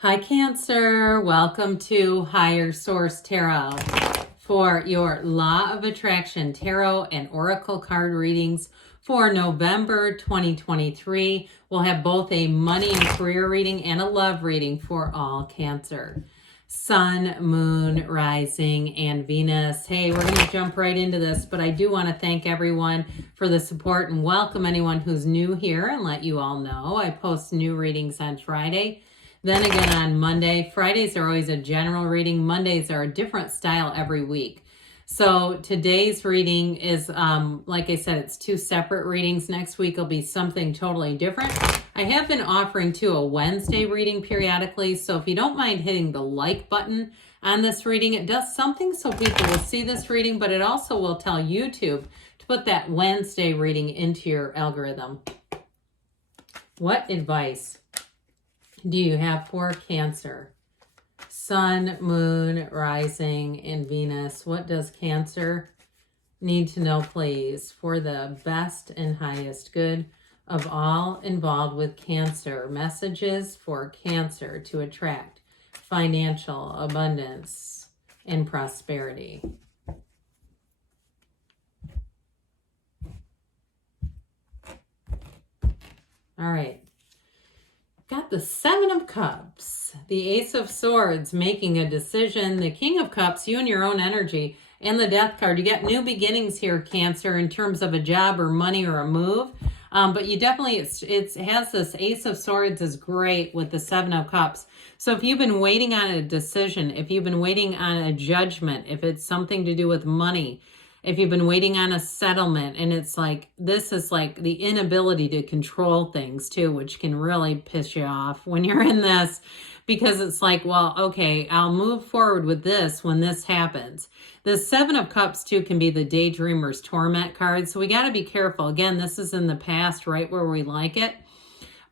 Hi, Cancer. Welcome to Higher Source Tarot for your Law of Attraction Tarot and Oracle card readings for November 2023. We'll have both a money and career reading and a love reading for all Cancer. Sun, Moon, Rising, and Venus. Hey, we're going to jump right into this, but I do want to thank everyone for the support and welcome anyone who's new here and let you all know I post new readings on Friday. Then again on Monday. Fridays are always a general reading. Mondays are a different style every week. So today's reading is, like I said, it's two separate readings. Next week will be something totally different. I have been offering to a Wednesday reading periodically. So if you don't mind hitting the like button on this reading, it does something so people will see this reading, but it also will tell YouTube to put that Wednesday reading into your algorithm. What advice do you have for Cancer? Sun, Moon, Rising, and Venus. What does Cancer need to know, please, for the best and highest good of all involved with Cancer? Messages for Cancer to attract financial abundance and prosperity. All right. Got the Seven of Cups, the Ace of Swords, making a decision, the King of Cups, you and your own energy, and the Death card. You get new beginnings here, Cancer, in terms of a job or money or a move. But you definitely, it has this Ace of Swords is great with the Seven of Cups. So if you've been waiting on a decision, if you've been waiting on a judgment, if it's something to do with money, if you've been waiting on a settlement, and it's like, this is like the inability to control things too, which can really piss you off when you're in this, because it's like, well, okay, I'll move forward with this when this happens. The Seven of Cups too can be the Daydreamer's Torment card. So we got to be careful. Again, this is in the past, right where we like it.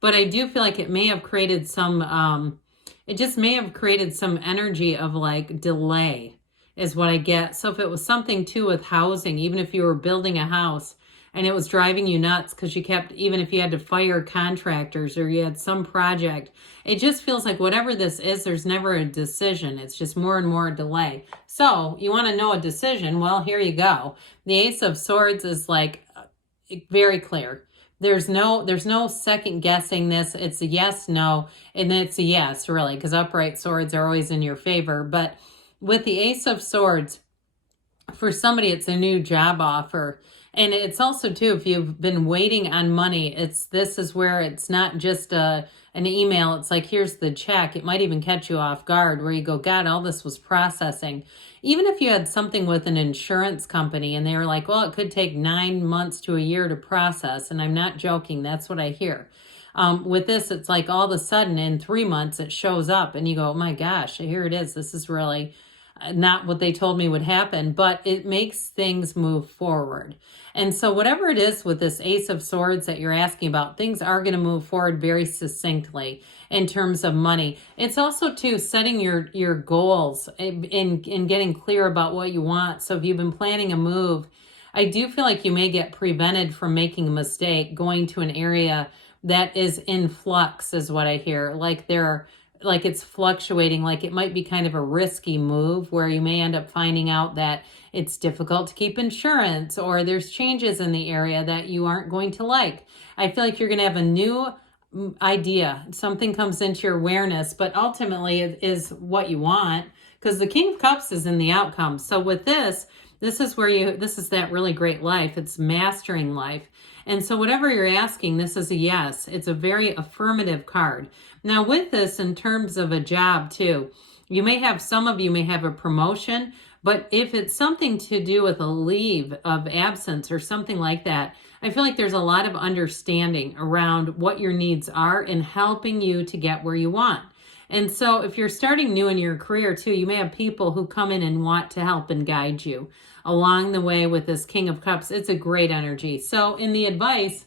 But I do feel like it may have created some, it just may have created some energy of like delay is what I get. So if it was something too with housing, even if you were building a house and it was driving you nuts because you kept, even if you had to fire contractors or you had some project, it just feels like whatever this is, there's never a decision. It's just more and more delay. So you want to know a decision? Well, here you go. The Ace of Swords is like very clear. There's no second guessing this. It's a yes, no, and it's a yes, really, because upright swords are always in your favor. But with the Ace of Swords, for somebody, it's a new job offer. And it's also, too, if you've been waiting on money, this is where it's not just an email. It's like, here's the check. It might even catch you off guard where you go, God, all this was processing. Even if you had something with an insurance company and they were like, well, it could take 9 months to a year to process. And I'm not joking. That's what I hear. With this, it's like all of a sudden in 3 months, it shows up and you go, oh my gosh, here it is. This is really not what they told me would happen, but it makes things move forward. And so whatever it is with this Ace of Swords that you're asking about, things are going to move forward very succinctly in terms of money. It's also, too, setting your goals in getting clear about what you want. So if you've been planning a move, I do feel like you may get prevented from making a mistake going to an area that is in flux, is what I hear. Like it's fluctuating, like it might be kind of a risky move where you may end up finding out that it's difficult to keep insurance or there's changes in the area that you aren't going to like. I feel like you're going to have a new idea. Something comes into your awareness, but ultimately it is what you want because the King of Cups is in the outcome. So with this is where this is that really great life. It's mastering life. And so whatever you're asking, this is a yes. It's a very affirmative card. Now with this, in terms of a job too, some of you may have a promotion, but if it's something to do with a leave of absence or something like that, I feel like there's a lot of understanding around what your needs are in helping you to get where you want. And so if you're starting new in your career too, you may have people who come in and want to help and guide you along the way with this King of Cups. It's a great energy. So in the advice,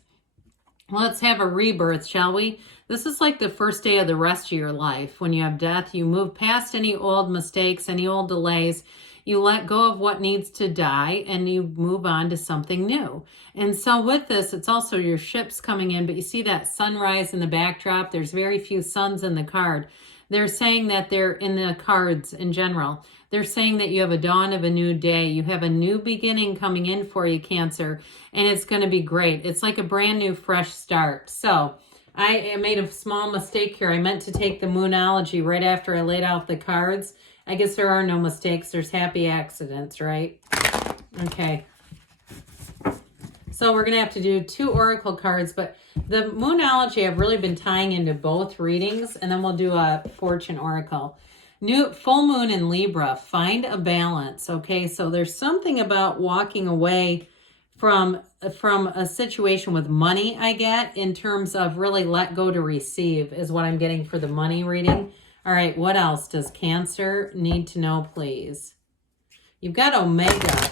let's have a rebirth, shall we? This is like the first day of the rest of your life. When you have death, you move past any old mistakes, any old delays. You let go of what needs to die and you move on to something new. And so with this, it's also your ships coming in, but you see that sunrise in the backdrop. There's very few suns in the card. They're saying that they're in the cards in general. They're saying that you have a dawn of a new day. You have a new beginning coming in for you, Cancer, and it's going to be great. It's like a brand new, fresh start. So I made a small mistake here. I meant to take the Moonology right after I laid out the cards. I guess there are no mistakes. There's happy accidents, right? Okay. So we're going to have to do 2 oracle cards, but the Moonology I've really been tying into both readings, and then we'll do a fortune oracle. New full moon in Libra, find a balance, okay? So there's something about walking away from a situation with money, I get, in terms of really let go to receive is what I'm getting for the money reading. All right, what else does Cancer need to know, please? You've got Omega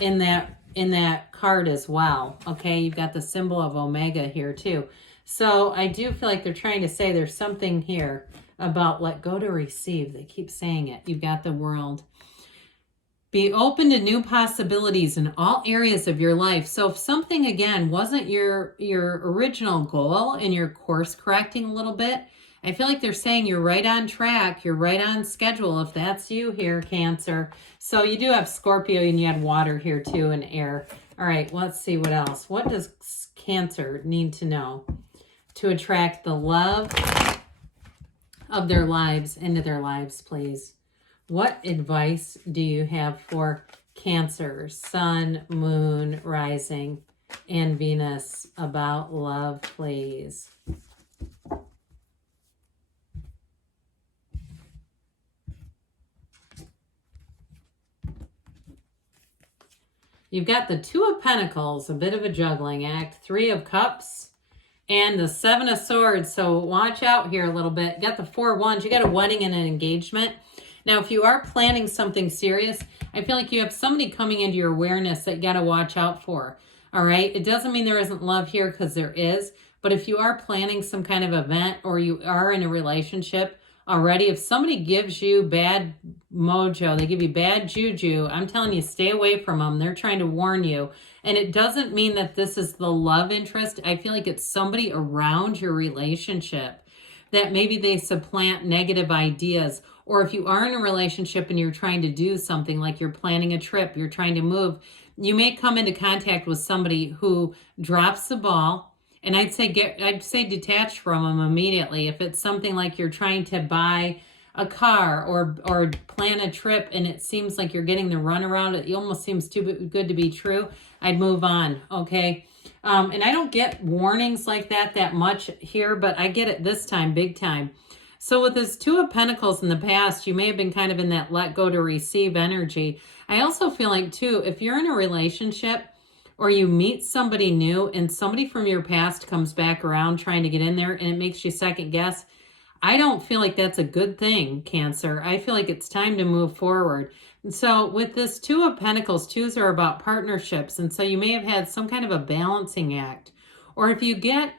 in that card as well, okay? You've got the symbol of Omega here too. So I do feel like they're trying to say there's something here about let go to receive. They keep saying it. You've got the World. Be open to new possibilities in all areas of your life. So if something, again, wasn't your original goal and you're course correcting a little bit, I feel like they're saying you're right on track. You're right on schedule if that's you here, Cancer. So you do have Scorpio and you had water here too and air. All right, let's see what else. What does Cancer need to know to attract the love of their lives into their lives, please? What advice do you have for Cancer, Sun, Moon, Rising, and Venus about love, please? You've got the 2 of Pentacles, a bit of a juggling act, 3 of Cups, and the 7 of Swords. So watch out here a little bit. You got the 4 of Wands. You got a wedding and an engagement. Now, if you are planning something serious, I feel like you have somebody coming into your awareness that you got to watch out for. All right. It doesn't mean there isn't love here, because there is. But if you are planning some kind of event or you are in a relationship already, if somebody gives you bad mojo, they give you bad juju, I'm telling you, stay away from them. They're trying to warn you. And it doesn't mean that this is the love interest. I feel like it's somebody around your relationship that maybe they supplant negative ideas. Or if you are in a relationship and you're trying to do something, like you're planning a trip, you're trying to move, you may come into contact with somebody who drops the ball. And I'd say detach from them immediately. If it's something like you're trying to buy a car or plan a trip and it seems like you're getting the runaround, it almost seems too good to be true, I'd move on, okay? And I don't get warnings like that much here, but I get it this time, big time. So with this 2 of Pentacles in the past, you may have been kind of in that let go to receive energy. I also feel like too, if you're in a relationship or you meet somebody new and somebody from your past comes back around trying to get in there and it makes you second guess, I don't feel like that's a good thing, Cancer. I feel like it's time to move forward. And so with this 2 of Pentacles, 2s are about partnerships. And so you may have had some kind of a balancing act. Or if you get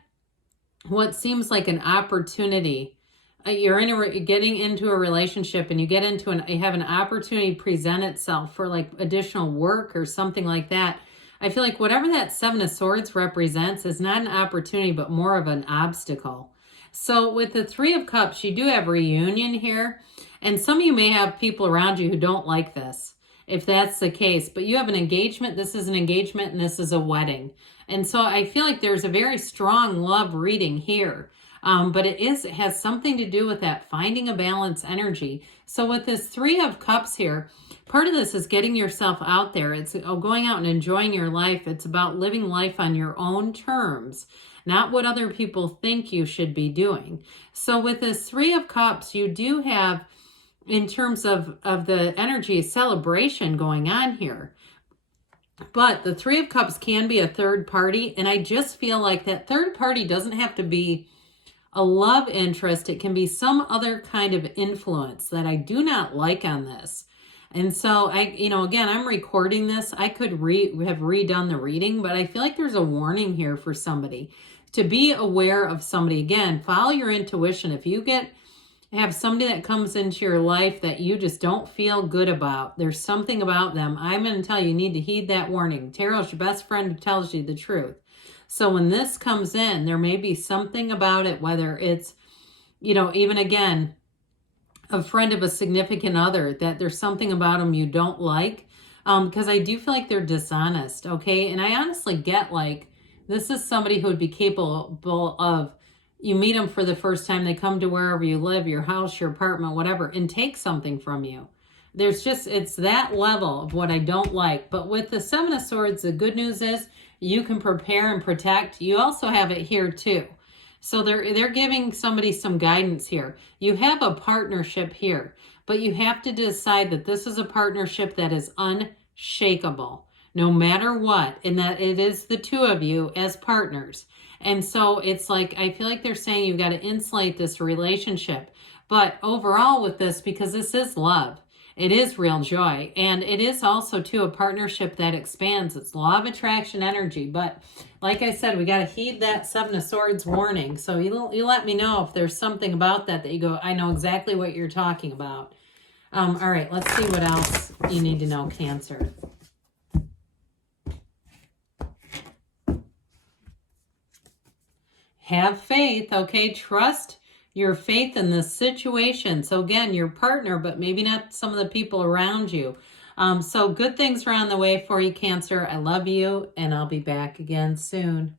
what seems like an opportunity, you're getting into a relationship and you get into you have an opportunity present itself for like additional work or something like that. I feel like whatever that 7 of Swords represents is not an opportunity, but more of an obstacle. So with the 3 of Cups, you do have reunion here. And some of you may have people around you who don't like this, if that's the case. But you have an engagement. This is an engagement and this is a wedding. And so I feel like there's a very strong love reading here. But it has something to do with that finding a balance energy. So with this 3 of Cups here, part of this is getting yourself out there. It's going out and enjoying your life. It's about living life on your own terms, not what other people think you should be doing. So with this 3 of Cups, you do have, in terms of the energy, celebration going on here. But the 3 of Cups can be a third party. And I just feel like that third party doesn't have to be a love interest. It can be some other kind of influence that I do not like on this. And so again, I'm recording this. I could have redone the reading, but I feel like there's a warning here for somebody to be aware of somebody. Again, follow your intuition. If you get have somebody that comes into your life that you just don't feel good about. There's something about them. I'm going to tell you, you need to heed that warning. Tarot's your best friend who tells you the truth. So when this comes in, there may be something about it, whether it's, you know, even again, a friend of a significant other, that there's something about them you don't like. Because I do feel like they're dishonest, okay? And I honestly get like, this is somebody who would be capable of, you meet them for the first time, they come to wherever you live, your house, your apartment, whatever, and take something from you. There's just, it's that level of what I don't like. But with the Seven of Swords, the good news is you can prepare and protect. You also have it here too. So they're giving somebody some guidance here. You have a partnership here, but you have to decide that this is a partnership that is unshakable, no matter what, and that it is the two of you as partners. And so it's like, I feel like they're saying you've got to insulate this relationship. But overall with this, because this is love, it is real joy. And it is also, too, a partnership that expands. It's law of attraction energy. But like I said, we got to heed that Seven of Swords warning. So you let me know if there's something about that you go, I know exactly what you're talking about. All right, let's see what else you need to know, Cancer. Have faith, okay? Trust your faith in this situation. So again, your partner, but maybe not some of the people around you. So good things are on the way for you, Cancer. I love you, and I'll be back again soon.